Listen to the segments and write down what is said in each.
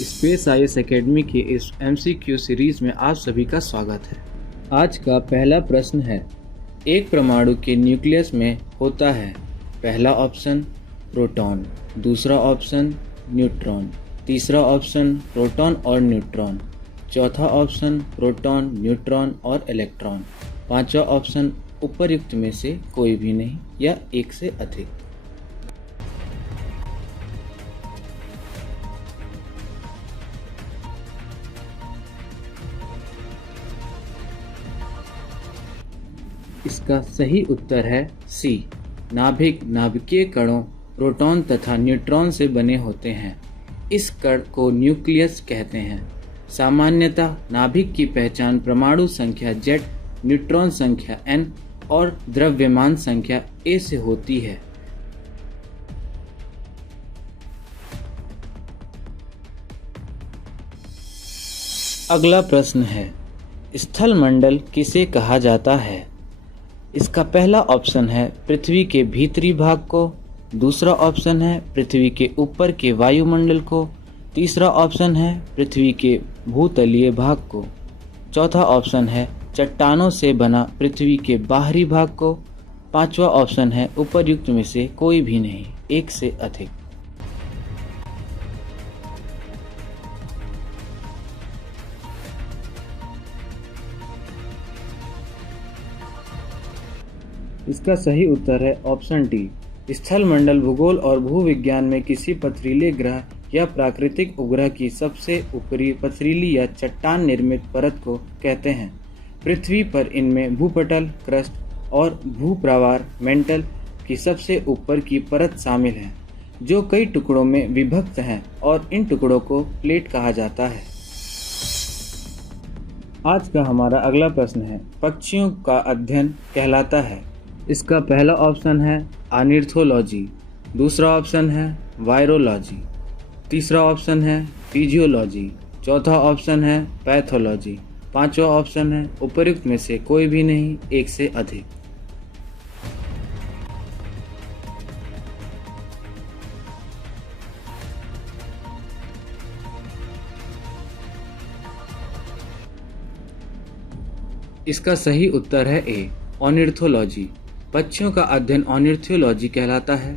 Space IAS academy की इस MCQ series में आप सभी का स्वागत है। आज का पहला प्रश्न है, एक परमाणु के न्यूक्लियस में होता है पहला ऑप्शन प्रोटॉन, दूसरा ऑप्शन न्यूट्रॉन, तीसरा ऑप्शन प्रोटॉन और न्यूट्रॉन, चौथा ऑप्शन प्रोटॉन, न्यूट्रॉन और इलेक्ट्रॉन, पांचवा ऑप्शन उपर्युक्त में से कोई भी नहीं या एक से अधिक। इसका सही उत्तर है सी। नाभिकीय कणों प्रोटॉन तथा न्यूट्रॉन से बने होते हैं। इस कण को न्यूक्लियस कहते हैं। सामान्यतः नाभिक की पहचान परमाणु संख्या Z, न्यूट्रॉन संख्या N और द्रव्यमान संख्या A से होती है। अगला प्रश्न है, स्थल मंडल किसे कहा जाता है? इसका पहला ऑप्शन है पृथ्वी के भीतरी भाग को, दूसरा ऑप्शन है पृथ्वी के ऊपर के वायुमंडल को, तीसरा ऑप्शन है पृथ्वी के भूतलीय भाग को, चौथा ऑप्शन है चट्टानों से बना पृथ्वी के बाहरी भाग को, पांचवा ऑप्शन है उपर्युक्त में से कोई भी नहीं, एक से अधिक। इसका सही उत्तर है ऑप्शन डी। स्थल मंडल भूगोल और भूविज्ञान में किसी पथरीले ग्रह या प्राकृतिक उपग्रह की सबसे ऊपरी पथरीली या चट्टान निर्मित परत को कहते हैं। पृथ्वी पर इनमें भूपटल, क्रस्ट और भूप्रवार मेंटल की सबसे ऊपर की परत शामिल है, जो कई टुकड़ों में विभक्त हैं और इन टुकड़ों को प्लेट कहा जाता है। आज का हमारा अगला प्रश्न है, पक्षियों का अध्ययन कहलाता है? इसका पहला ऑप्शन है ऑर्निथोलॉजी, दूसरा ऑप्शन है वायरोलॉजी, तीसरा ऑप्शन है फिजियोलॉजी, चौथा ऑप्शन है पैथोलॉजी, पांचवा ऑप्शन है उपर्युक्त में से कोई भी नहीं, एक से अधिक। इसका सही उत्तर है ए, ऑर्निथोलॉजी। पक्षियों का अध्ययन ऑर्निथोलॉजी कहलाता है।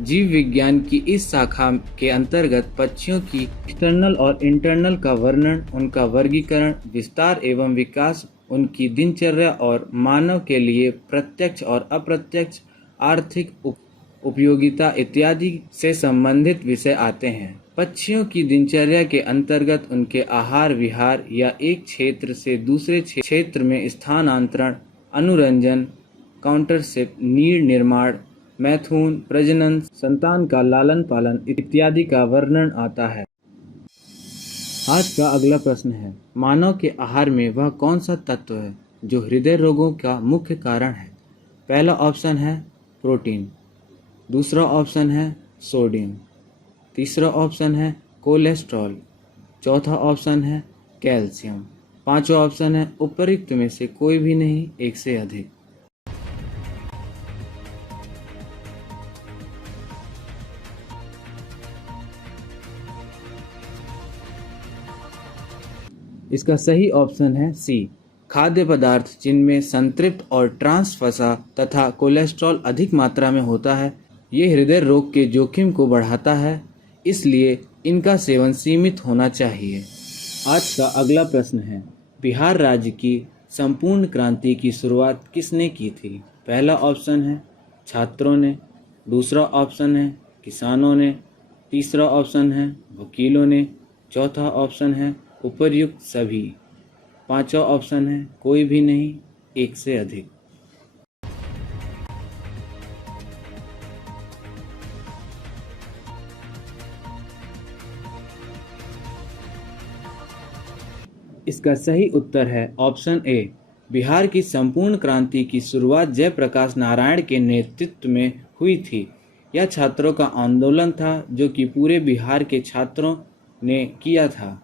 जीव विज्ञान की इस शाखा के अंतर्गत पक्षियों की एक्सटर्नल और इंटरनल का वर्णन, उनका वर्गीकरण, विस्तार एवं विकास, उनकी दिनचर्या और मानव के लिए प्रत्यक्ष और अप्रत्यक्ष आर्थिक उपयोगिता इत्यादि से संबंधित विषय आते हैं। पक्षियों की दिनचर्या के अंतर्गत उनके आहार विहार या एक क्षेत्र से दूसरे क्षेत्र में स्थानांतरण, अनुरंजन, काउंटरशिप, नीड़ निर्माण, मैथुन, प्रजनन, संतान का लालन पालन इत्यादि का वर्णन आता है। आज का अगला प्रश्न है, मानव के आहार में वह कौन सा तत्व है जो हृदय रोगों का मुख्य कारण है? पहला ऑप्शन है प्रोटीन, दूसरा ऑप्शन है सोडियम, तीसरा ऑप्शन है कोलेस्ट्रॉल, चौथा ऑप्शन है कैल्शियम, पांचवा ऑप्शन है उपर्युक्त में से कोई भी नहीं, एक से अधिक। इसका सही ऑप्शन है सी। खाद्य पदार्थ जिनमें संतृप्त और ट्रांस वसा तथा कोलेस्ट्रॉल अधिक मात्रा में होता है, ये हृदय रोग के जोखिम को बढ़ाता है, इसलिए इनका सेवन सीमित होना चाहिए। आज का अगला प्रश्न है, बिहार राज्य की संपूर्ण क्रांति की शुरुआत किसने की थी? पहला ऑप्शन है छात्रों ने, दूसरा ऑप्शन है किसानों ने, तीसरा ऑप्शन है वकीलों ने, चौथा ऑप्शन है उपर्युक्त सभी, पांचवा ऑप्शन है कोई भी नहीं, एक से अधिक। इसका सही उत्तर है ऑप्शन ए। बिहार की संपूर्ण क्रांति की शुरुआत जयप्रकाश नारायण के नेतृत्व में हुई थी। यह छात्रों का आंदोलन था जो कि पूरे बिहार के छात्रों ने किया था।